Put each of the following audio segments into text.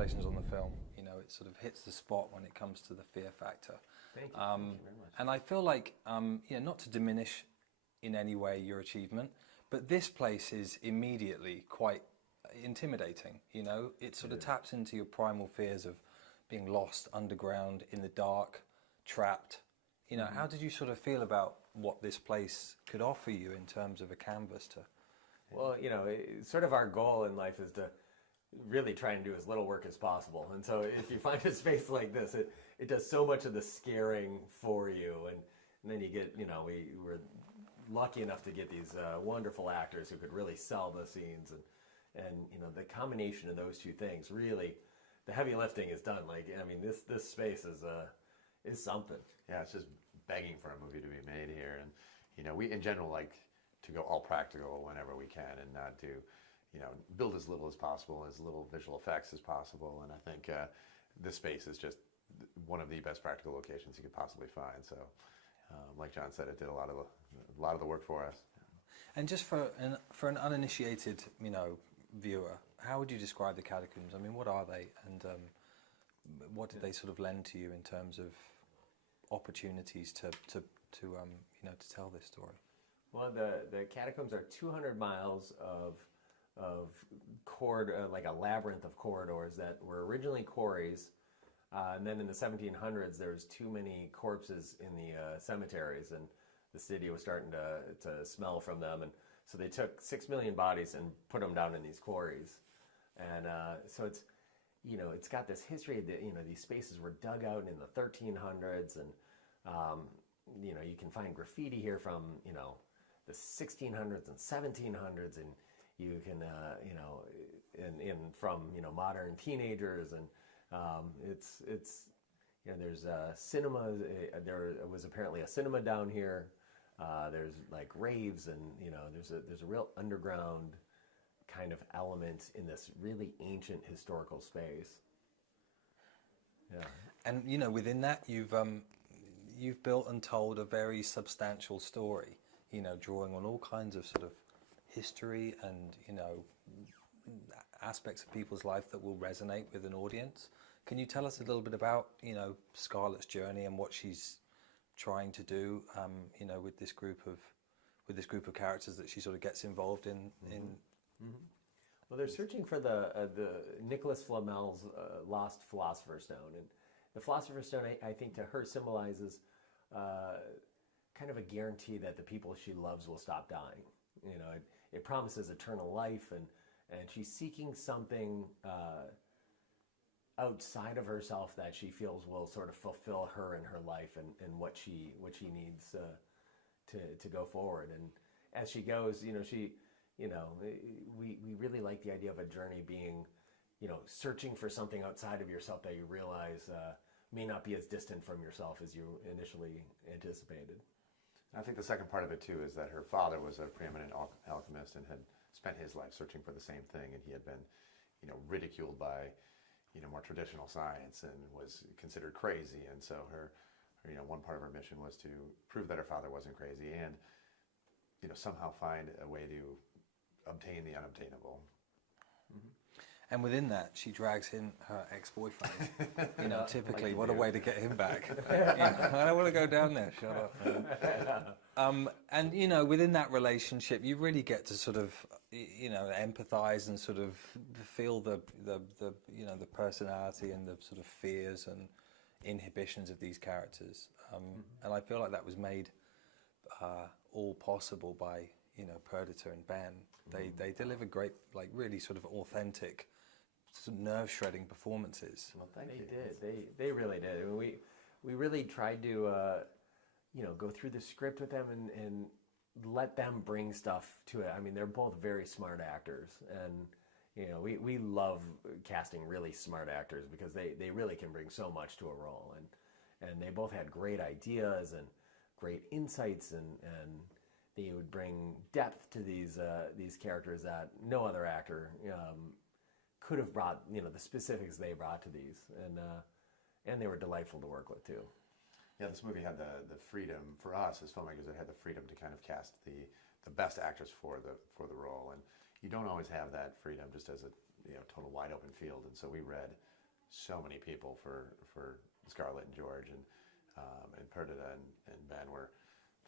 congratulations on the film. You know, it sort of hits the spot when it comes to the fear factor. Thank you. Thank you very much. And I feel like, you know, not to diminish in any way your achievement, but this place is immediately quite intimidating. You know, it sort of taps into your primal fears of being lost underground in the dark, trapped. You know, how did you sort of feel about what this place could offer you in terms of a canvas to? Well, you know, sort of our goal in life is to really try and do as little work as possible. And so if you find a space like this, it does so much of the scaring for you. And then you get, you know, we're lucky enough to get these wonderful actors who could really sell the scenes. And you know, the combination of those two things, really, the heavy lifting is done. Like, I mean, this space is something. Yeah, it's just begging for a movie to be made here. And, you know, we in general like to go all practical whenever we can and not do, you know, build as little as possible, as little visual effects as possible. And I think this space is just one of the best practical locations you could possibly find. So, like John said, it did a lot of the work for us. And just for an uninitiated, you know, viewer, how would you describe the catacombs? I mean, what are they, and what did they sort of lend to you in terms of opportunities to you know, to tell this story? Well, the catacombs are 200 miles of like a labyrinth of corridors that were originally quarries, and then in the 1700s there was too many corpses in the cemeteries, and the city was starting to smell from them, and so they took 6 million bodies and put them down in these quarries. And so it's, you know, it's got this history that, you know, these spaces were dug out in the 1300s, and you know, you can find graffiti here from, you know, the 1600s and 1700s, and you can you know, in from, you know, modern teenagers, and it's you know, there's cinema. There was apparently a cinema down here. There's like raves, and you know, there's a real underground kind of element in this really ancient historical space. Yeah. And you know, within that, you've built and told a very substantial story. You know, drawing on all kinds of sort of history and, you know, aspects of people's life that will resonate with an audience. Can you tell us a little bit about, you know, Scarlett's journey and what she's trying to do, you know, with this group of characters that she sort of gets involved in? Mm-hmm. Well, they're searching for the Nicholas Flamel's lost Philosopher's Stone, and the Philosopher's Stone, I think, to her symbolizes kind of a guarantee that the people she loves will stop dying. You know, it promises eternal life, and she's seeking something outside of herself that she feels will sort of fulfill her in her life, and what she needs to go forward. And as she goes, you know, we really like the idea of a journey being, you know, searching for something outside of yourself that you realize may not be as distant from yourself as you initially anticipated. I think the second part of it too is that her father was a preeminent alchemist and had spent his life searching for the same thing, and he had been, you know, ridiculed by, you know, more traditional science and was considered crazy. And so her, you know, one part of her mission was to prove that her father wasn't crazy and, you know, somehow find a way to obtain the unobtainable. Mm-hmm. And within that, she drags in her ex-boyfriend. You know, typically, what a way to get him back. You know, I don't want to go down there. Shut up. And you know, within that relationship, you really get to sort of, you know, empathize and sort of feel the you know, the personality and the sort of fears and inhibitions of these characters. And I feel like that was made all possible by, you know, Perdita and Ben. They deliver great, like really sort of authentic, sort of nerve-shredding performances. Well, thank you. They really did. I mean, we really tried to, you know, go through the script with them and let them bring stuff to it. I mean, they're both very smart actors, and you know, we love casting really smart actors because they really can bring so much to a role, and they both had great ideas and great insights, and they would bring depth to these characters that no other actor could have brought, you know, the specifics they brought to these, and they were delightful to work with too. Yeah, this movie had the freedom for us as filmmakers. It had the freedom to kind of cast the best actors for the role, and you don't always have that freedom just as a total wide open field. And so we read so many people for Scarlett and George, and Perdita and Ben were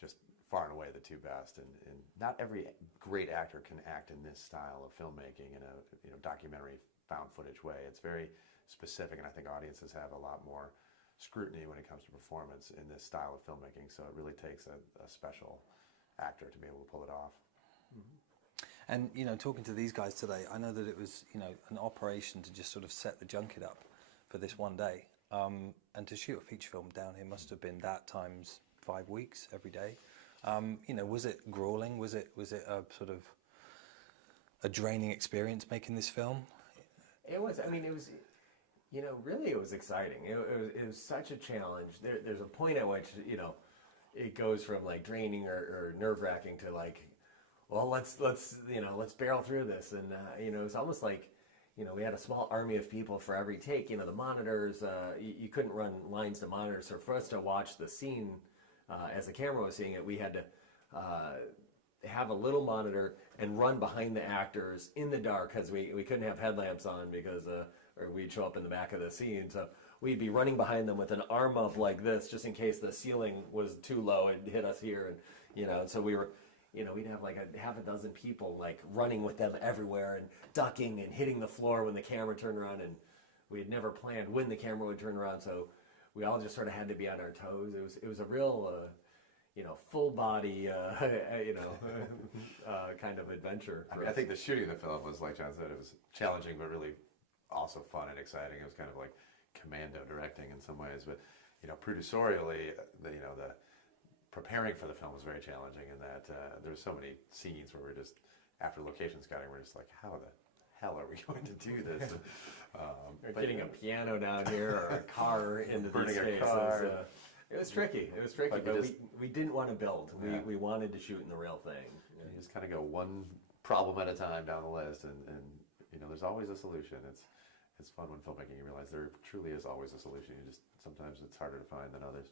just far and away the two best. And not every great actor can act in this style of filmmaking in a documentary found footage way. It's very specific, and I think audiences have a lot more scrutiny when it comes to performance in this style of filmmaking. So it really takes a special actor to be able to pull it off. And talking to these guys today, I know that it was an operation to just sort of set the junket up for this one day, and to shoot a feature film down here must have been that times 5 weeks every day. Was it grueling? Was it a sort of a draining experience making this film? It was. I mean, it was. Really, it was exciting. It was such a challenge. There's a point at which it goes from like draining or nerve-wracking to like, well, let's barrel through this. And it's almost like we had a small army of people for every take. The monitors, you couldn't run lines to monitors. So for us to watch the scene as the camera was seeing it, we had to have a little monitor and run behind the actors in the dark, because we couldn't have headlamps on because or we'd show up in the back of the scene. So we'd be running behind them with an arm up like this, just in case the ceiling was too low and hit us here. And so we were, we'd have like a half a dozen people like running with them everywhere and ducking and hitting the floor when the camera turned around. And we had never planned when the camera would turn around, so we all just sort of had to be on our toes. It was a real full body kind of adventure. I think the shooting of the film was, like John said, it was challenging but really also fun and exciting. It was kind of like commando directing in some ways, but producerially, the preparing for the film was very challenging in that there were so many scenes where we're just, after location scouting, we're just like, how the hell are we going to do this? Getting a piano down here or a car into these spaces. It was tricky. But we didn't want to build. We wanted to shoot in the real thing. You just kind of go one problem at a time down the list, and there's always a solution. It's fun when filmmaking, you realize there truly is always a solution. Sometimes it's harder to find than others.